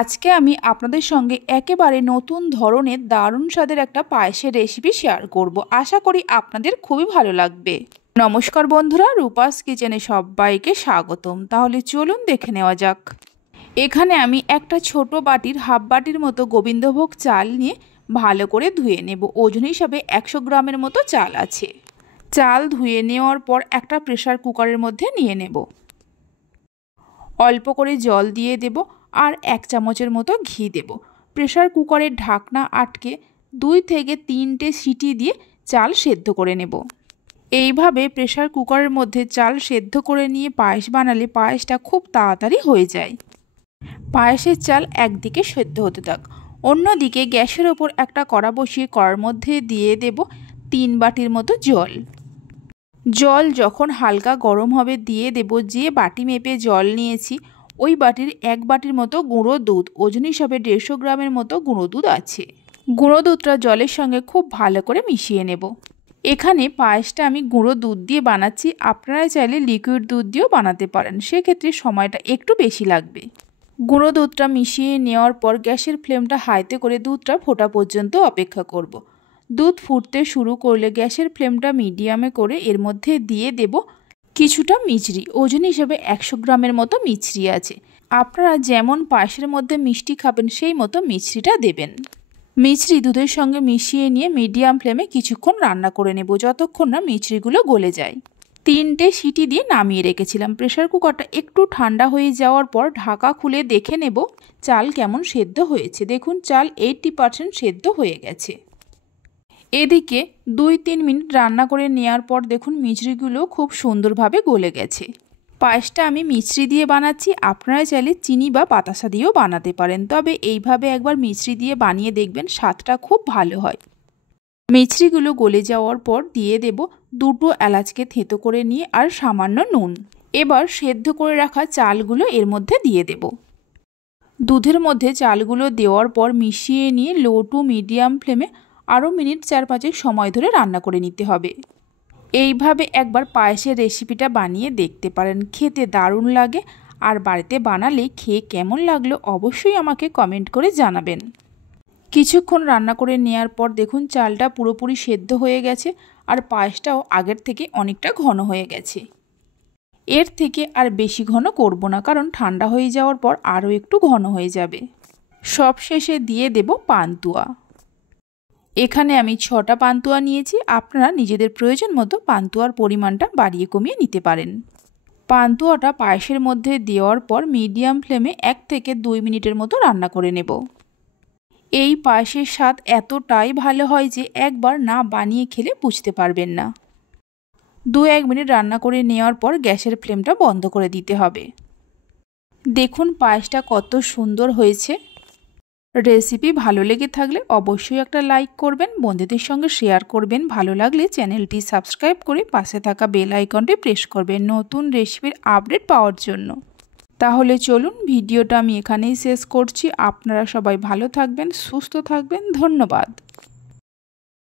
আজকে আমি আপনাদের সঙ্গে একেবারে নতুন ধরনের দারুণ স্বাদের একটা পায়েসের রেসিপি শেয়ার করব। আশা করি আপনাদের খুবই ভালো লাগবে। নমস্কার বন্ধুরা, রূপাস কিচেনে সবাইকে স্বাগতম। তাহলে চলুন দেখে নেওয়া যাক। এখানে আমি একটা ছোট বাটির হাফ বাটির মতো গোবিন্দভোগ চাল নিয়ে ভালো করে ধুয়ে নেব। ওজন হিসাবে 100 গ্রামের মতো চাল আছে। চাল ধুয়ে নেওয়ার পর একটা প্রেসার কুকারের মধ্যে নিয়ে নেব। অল্প করে জল দিয়ে দেব আর 1 চামচের মতো ঘি দেব। প্রেসার কুকারের ঢাকনা আটকে 2 থেকে 3টে সিটি দিয়ে চাল সেদ্ধ করে নেব। এইভাবে প্রেসার কুকারের মধ্যে চাল সেদ্ধ করে নিয়ে পায়েস বানালে পায়েসটা খুব তাড়াতাড়ি হয়ে যায়। পায়েসের চাল একদিকে সেদ্ধ হতে থাক, অন্যদিকে গ্যাসের ওপর একটা কড়া বসিয়ে কড়ার মধ্যে দিয়ে দেব 3 বাটির মতো জল। জল যখন হালকা গরম হবে দিয়ে দেব যে বাটি মেপে জল নিয়েছি ওই বাটির 1 বাটির মতো গুঁড়ো দুধ। ওজন হিসাবে 150 গ্রামের মতো গুঁড়ো দুধ আছে। গুঁড়ো দুধটা জলের সঙ্গে খুব ভালো করে মিশিয়ে নেব। এখানে পায়েসটা আমি গুঁড়ো দুধ দিয়ে বানাচ্ছি, আপনারা চাইলে লিকুইড দুধ দিয়েও বানাতে পারেন, সেক্ষেত্রে সময়টা একটু বেশি লাগবে। গুঁড়ো দুধটা মিশিয়ে নেওয়ার পর গ্যাসের ফ্লেমটা হাইতে করে দুধটা ফোটা পর্যন্ত অপেক্ষা করব। দুধ ফুটতে শুরু করলে গ্যাসের ফ্লেমটা মিডিয়ামে করে এর মধ্যে দিয়ে দেব কিছুটা মিছরি। ওজন হিসেবে 100 গ্রামের মতো মিছরি আছে। আপনারা যেমন পায়েসের মধ্যে মিষ্টি খাবেন সেই মতো মিছরিটা দেবেন। মিছরি দুধের সঙ্গে মিশিয়ে নিয়ে মিডিয়াম ফ্লেমে কিছুক্ষণ রান্না করে নেব, যতক্ষণ না মিছরিগুলো গলে যায়। 3টে সিটি দিয়ে নামিয়ে রেখেছিলাম। প্রেসার কুকারটা একটু ঠান্ডা হয়ে যাওয়ার পর ঢাকা খুলে দেখে নেব চাল কেমন সেদ্ধ হয়েছে। দেখুন চাল 80% সেদ্ধ হয়ে গেছে। এদিকে 2-3 মিনিট রান্না করে নেওয়ার পর দেখুন মিছরিগুলো খুব সুন্দরভাবে গলে গেছে। পায়েসটা আমি মিছরি দিয়ে বানাচ্ছি, আপনারা চাইলে চিনি বা বাতাসা দিয়েও বানাতে পারেন, তবে এইভাবে একবার মিছরি দিয়ে বানিয়ে দেখবেন, স্বাদটা খুব ভালো হয়। মিছরিগুলো গলে যাওয়ার পর দিয়ে দেব 2টো এলাচকে থেঁতো করে নিয়ে আর সামান্য নুন। এবার সেদ্ধ করে রাখা চালগুলো এর মধ্যে দিয়ে দেব। দুধের মধ্যে চালগুলো দেওয়ার পর মিশিয়ে নিয়ে লো টু মিডিয়াম ফ্লেমে আরও মিনিট 4-5 সময় ধরে রান্না করে নিতে হবে। এইভাবে একবার পায়েসের রেসিপিটা বানিয়ে দেখতে পারেন, খেতে দারুণ লাগে। আর বাড়িতে বানালে খেয়ে কেমন লাগলো অবশ্যই আমাকে কমেন্ট করে জানাবেন। কিছুক্ষণ রান্না করে নেওয়ার পর দেখুন চালটা পুরোপুরি সেদ্ধ হয়ে গেছে আর পায়েসটাও আগের থেকে অনেকটা ঘন হয়ে গেছে। এর থেকে আর বেশি ঘন করব না, কারণ ঠান্ডা হয়ে যাওয়ার পর আরও একটু ঘন হয়ে যাবে। সবশেষে দিয়ে দেব পান্তুয়া। এখানে আমি 6টা পান্তুয়া নিয়েছি, আপনারা নিজেদের প্রয়োজন মতো পান্তুয়ার পরিমাণটা বাড়িয়ে কমিয়ে নিতে পারেন। পান্তুয়াটা পায়েসের মধ্যে দেওয়ার পর মিডিয়াম ফ্লেমে 1 থেকে 2 মিনিটের মতো রান্না করে নেব। এই পায়েসের স্বাদ এতটাই ভালো হয় যে একবার না বানিয়ে খেলে বুঝতে পারবেন না। 2-1 মিনিট রান্না করে নেওয়ার পর গ্যাসের ফ্লেমটা বন্ধ করে দিতে হবে। দেখুন পায়েসটা কত সুন্দর হয়েছে। রেসিপি ভালো লেগে থাকলে অবশ্যই একটা লাইক করবেন, বন্ধুদের সঙ্গে শেয়ার করবেন। ভালো লাগলে চ্যানেলটি সাবস্ক্রাইব করে পাশে থাকা বেল আইকনটি প্রেস করবেন নতুন রেসিপির আপডেট পাওয়ার জন্য। তাহলে চলুন ভিডিওটা আমি এখানেই শেষ করছি। আপনারা সবাই ভালো থাকবেন, সুস্থ থাকবেন। ধন্যবাদ।